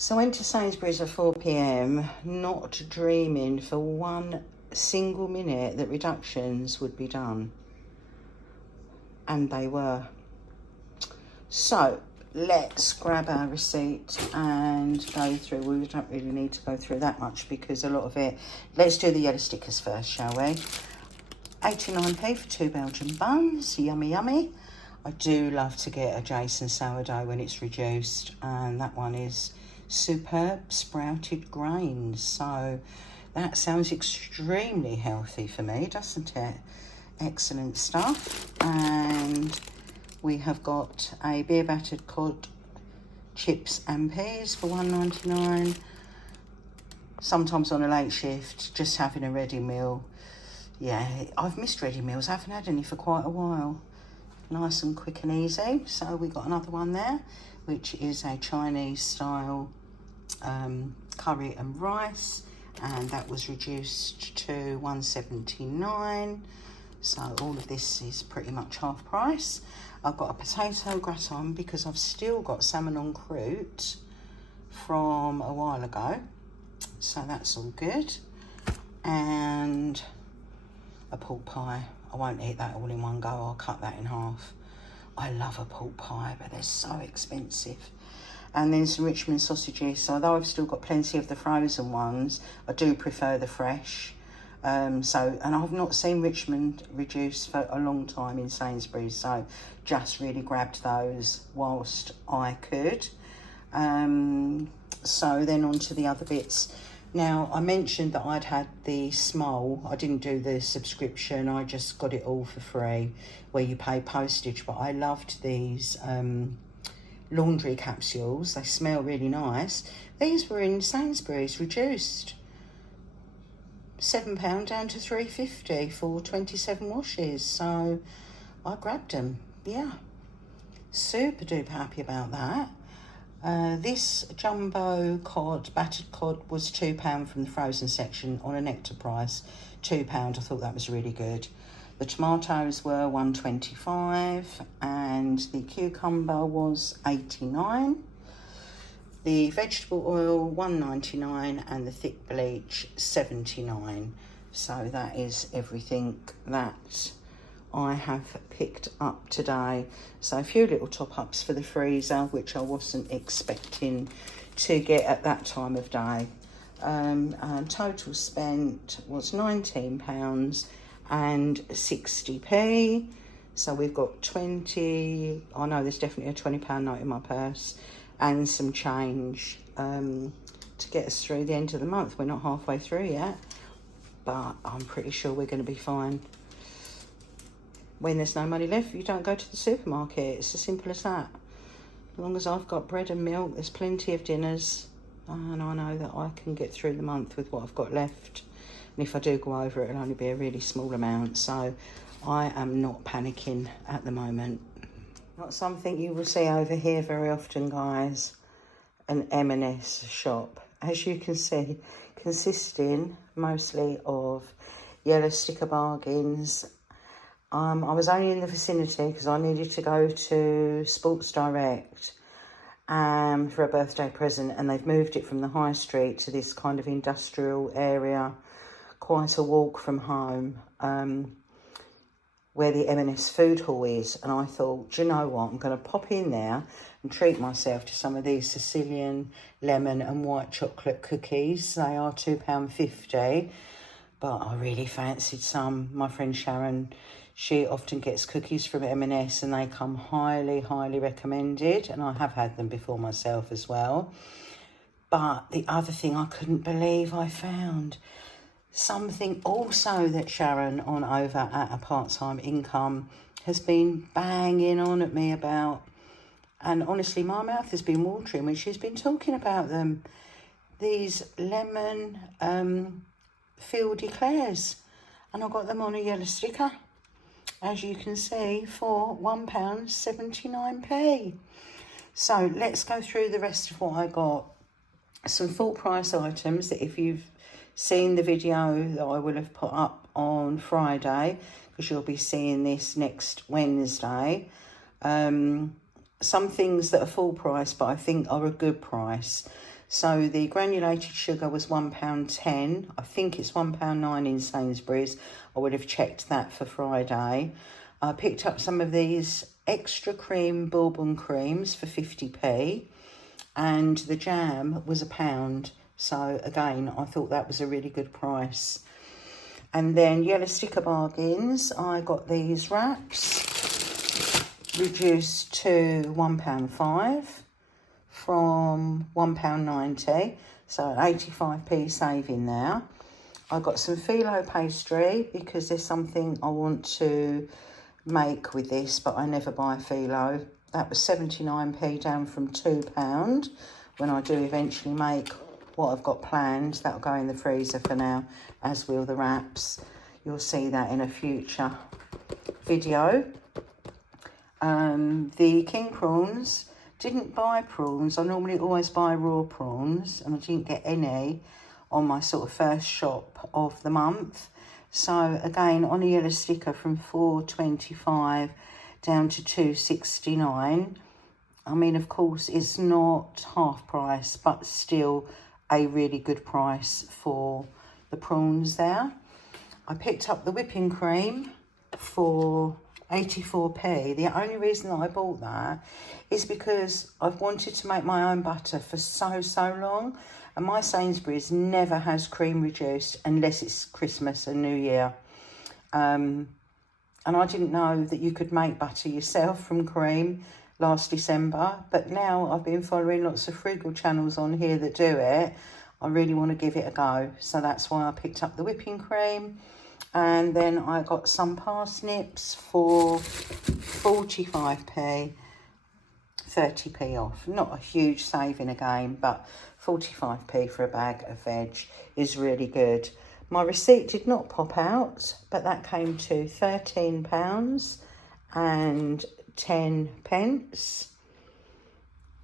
So I went to Sainsburys at 4 p.m, not dreaming for one single minute that reductions would be done. And they were. So let's grab our receipt and go through. We don't really need to go through that much because a lot of it. Let's do the yellow stickers first, shall we? 89p for 2 Belgian buns. Yummy, yummy. I do love to get a Jason sourdough when it's reduced, and that one is superb sprouted grains. So that sounds extremely healthy for me, doesn't it? Excellent stuff. And we have got a beer battered cod chips and peas for £1.99. Sometimes on a late shift, just having a ready meal. Yeah, I've missed ready meals. I haven't had any for quite a while. Nice and quick and easy. So we got another one there, which is a Chinese style curry and rice, and that was reduced to £1.79. So all of this is pretty much half price. I've got a potato gratin because I've still got salmon en croûte from a while ago, so that's all good. And a pork pie. I won't eat that all in one go. I'll cut that in half. I love a pork pie, but they're so expensive. And then some Richmond sausages. So although I've still got plenty of the frozen ones, I do prefer the fresh. And I've not seen Richmond reduce for a long time in Sainsbury's, so just really grabbed those whilst I could. So then on to the other bits. Now, I mentioned that I'd had the small. I didn't do the subscription. I just got it all for free, where you pay postage. But I loved these laundry capsules. They smell really nice. These were in Sainsbury's, reduced. £7 down to £3.50 for 27 washes. So I grabbed them. Yeah, super duper happy about that. This jumbo cod, battered cod, was £2 from the frozen section on a nectar price, £2. I thought that was really good. The tomatoes were £1.25 and the cucumber was £89. The vegetable oil £1.99 and the thick bleach £79. So that is everything that I have picked up today. So a few little top-ups for the freezer, which I wasn't expecting to get at that time of day. And total spent was £19 and 60p. So we've got 20, I know there's definitely a £20 note in my purse, and some change to get us through the end of the month. We're not halfway through yet, but I'm pretty sure we're going to be fine. When there's no money left, you don't go to the supermarket. It's as simple as that. As long as I've got bread and milk, there's plenty of dinners, and I know that I can get through the month with what I've got left. And if I do go over, it'll only be a really small amount. So I am not panicking at the moment. Not something you will see over here very often, guys. An M&S shop. As you can see, consisting mostly of yellow sticker bargains. I was only in the vicinity because I needed to go to Sports Direct for a birthday present, and they've moved it from the high street to this kind of industrial area, quite a walk from home, where the M&S food hall is. And I thought, do you know what, I'm going to pop in there and treat myself to some of these Sicilian lemon and white chocolate cookies. They are £2.50, but I really fancied some. My friend Sharon, she often gets cookies from M&S and they come highly, highly recommended. And I have had them before myself as well. But the other thing I couldn't believe I found, something also that Sharon on over at a part-time income has been banging on at me about. And honestly, my mouth has been watering when she's been talking about them. These lemon field eclairs. And I got them on a yellow sticker, as you can see, for £1.79. So let's go through the rest of what I got. Some full price items that if you've seen the video that I will have put up on Friday, because you'll be seeing this next Wednesday. Some things that are full price, but I think are a good price. So the granulated sugar was £1.10. I think it's £1.09 in Sainsburys. I would have checked that for Friday. I picked up some of these extra cream bourbon creams for 50p, and the jam was £1. So again, I thought that was a really good price. And then yellow sticker bargains, I got these wraps reduced to £1.05 from £1.90, so an 85p saving there. I got some phyllo pastry because there's something I want to make with this, but I never buy phyllo. That was 79p, down from £2. When I do eventually make what I've got planned, that'll go in the freezer for now, as will the wraps. You'll see that in a future video. The king prawns, didn't buy prawns. I normally always buy raw prawns, and I didn't get any on my sort of first shop of the month. So again, on a yellow sticker, from £4.25 down to £2.69. I mean, of course, it's not half price, but still a really good price for the prawns there. I picked up the whipping cream for 84p. The only reason that I bought that is because I've wanted to make my own butter for so long, and my Sainsbury's never has cream reduced unless it's Christmas and New Year. And I didn't know that you could make butter yourself from cream last December, but now I've been following lots of frugal channels on here that do it. I really want to give it a go, so that's why I picked up the whipping cream. And then I got some parsnips for 45p, 30p off. Not a huge saving again, but 45p for a bag of veg is really good. My receipt did not pop out, but that came to £13 and 10p.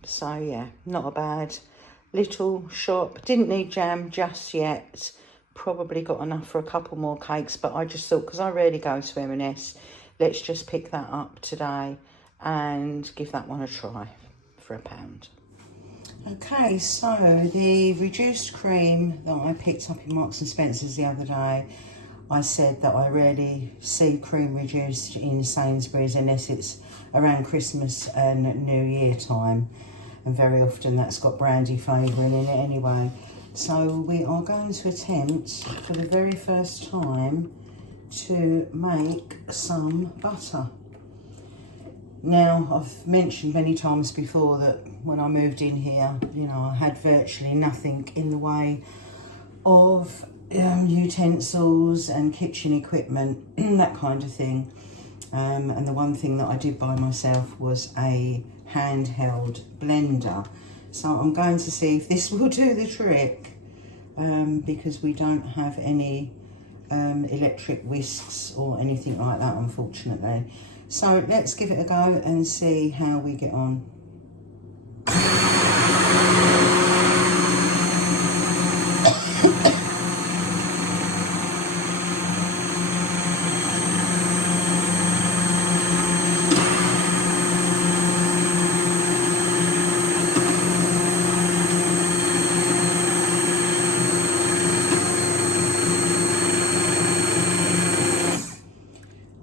So yeah, not a bad little shop. Didn't need jam just yet. Probably got enough for a couple more cakes, but I just thought, because I rarely go to M&S, let's just pick that up today and give that one a try for £1. Okay, so the reduced cream that I picked up in Marks and Spencer's the other day, I said that I rarely see cream reduced in Sainsbury's unless it's around Christmas and New Year time, and very often that's got brandy flavouring in it anyway. So we are going to attempt for the very first time to make some butter. Now, I've mentioned many times before that when I moved in here, you know, I had virtually nothing in the way of utensils and kitchen equipment, that kind of thing. And the one thing that I did buy myself was a handheld blender. So I'm going to see if this will do the trick, because we don't have any electric whisks or anything like that, unfortunately. So let's give it a go and see how we get on.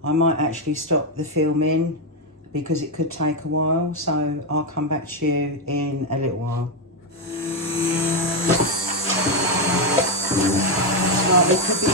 I might actually stop the filming because it could take a while, so I'll come back to you in a little while. So it could be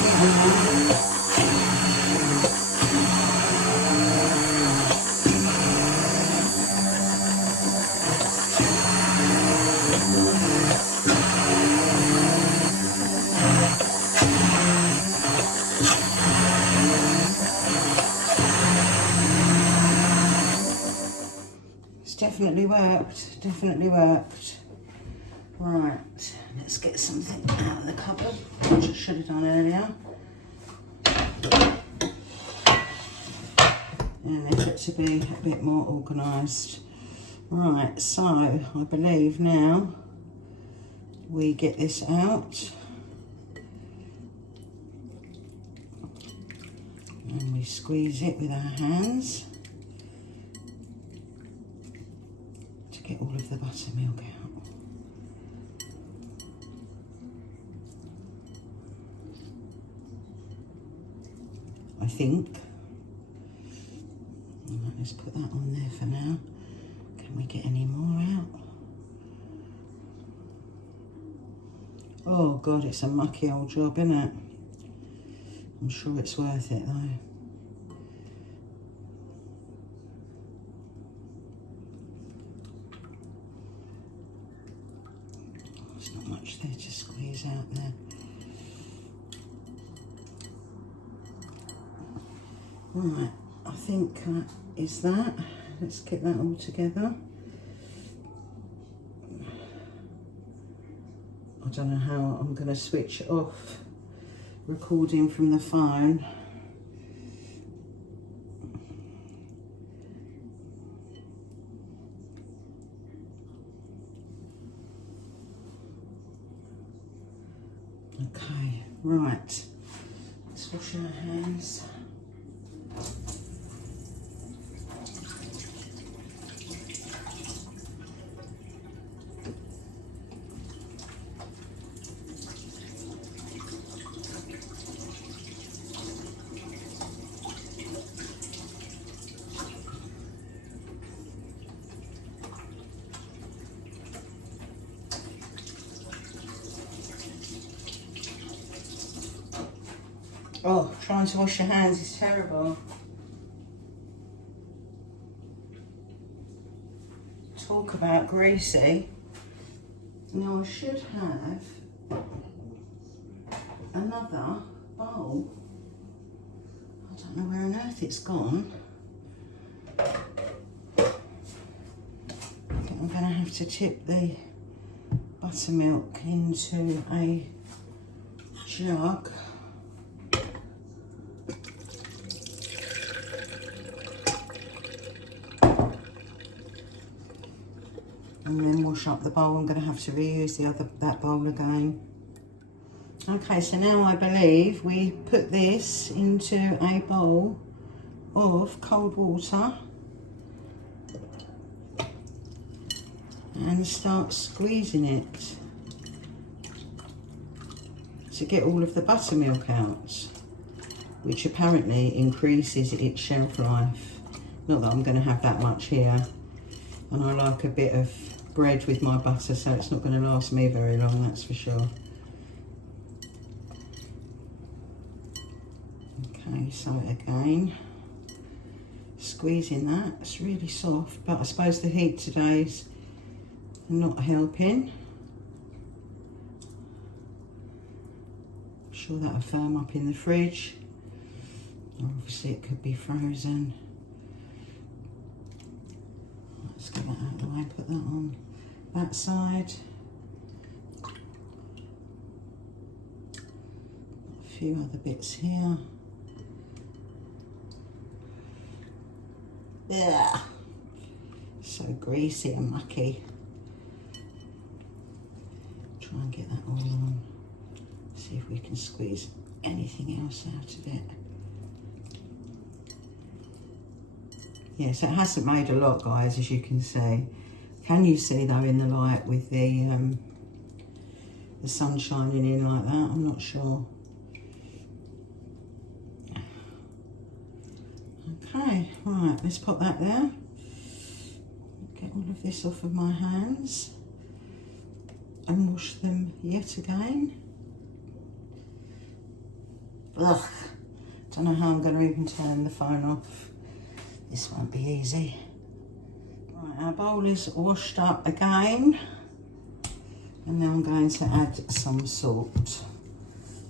definitely worked, definitely worked. Right, let's get something out of the cupboard, which I should have done earlier. And if it to be a bit more organised. Right, so I believe now we get this out. And we squeeze it with our hands to get all of the buttermilk out. think. Right, let's put that on there for now. Can we get any more out? Oh God, it's a mucky old job, isn't it? I'm sure it's worth it though. There's not much there to squeeze out there. Right, I think that is that. Let's get that all together. I don't know how I'm going to switch off recording from the phone. Okay, right. Let's wash our hands. Oh, trying to wash your hands is terrible. Talk about greasy. Now I should have another bowl. I don't know where on earth it's gone. I think I'm going to have to tip the buttermilk into a jug. And then wash up the bowl. I'm going to have to reuse that bowl again. Okay, so now I believe we put this into a bowl of cold water and start squeezing it to get all of the buttermilk out, which apparently increases its shelf life. Not that I'm going to have that much here, and I like a bit of bread with my butter, so it's not going to last me very long, that's for sure. Okay, so again, squeezing that. It's really soft, but I suppose the heat today's not helping. I'm sure that'll firm up in the fridge. Obviously it could be frozen. Let's get that out of the way, put that on that side. A few other bits here. Yeah, so greasy and mucky. Try and get that all on. See if we can squeeze anything else out of it. Yeah, so it hasn't made a lot, guys, as you can see. Can you see though in the light with the sun shining in like that? I'm not sure. Okay, right, let's pop that there. Get all of this off of my hands and wash them yet again. Ugh, don't know how I'm going to even turn the phone off. This won't be easy. Right, our bowl is washed up again, and now I'm going to add some salt.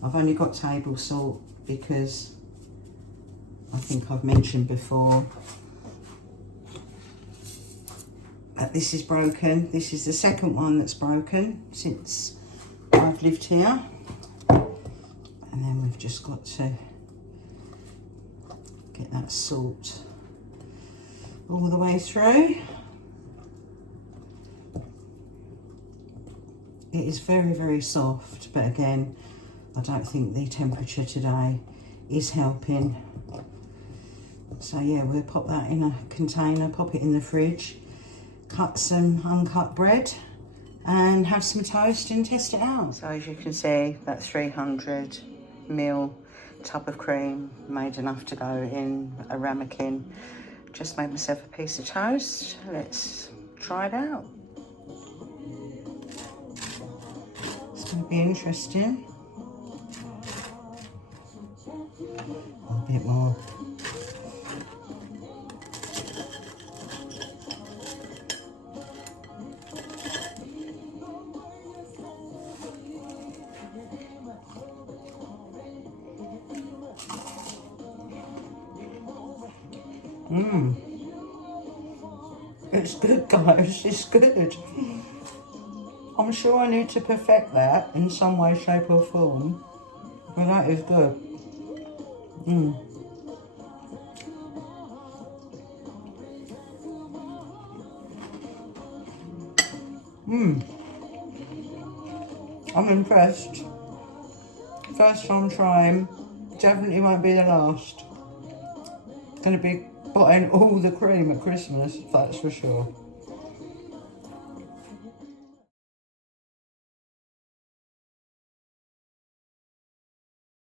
I've only got table salt because I think I've mentioned before that this is broken. This is the second one that's broken since I've lived here. And then we've just got to get that salt all the way through. It is very, very soft, but again, I don't think the temperature today is helping. So yeah, we'll pop that in a container, pop it in the fridge, cut some uncut bread and have some toast and test it out. So as you can see, that 300 ml tub of cream, made enough to go in a ramekin. Just made myself a piece of toast. Let's try it out. It's going to be interesting. A bit more. It's good, guys, it's good. I'm sure I need to perfect that in some way, shape or form, but that is good. I'm impressed. First time trying, definitely won't be the last. Gonna be buying all the cream at Christmas, that's for sure.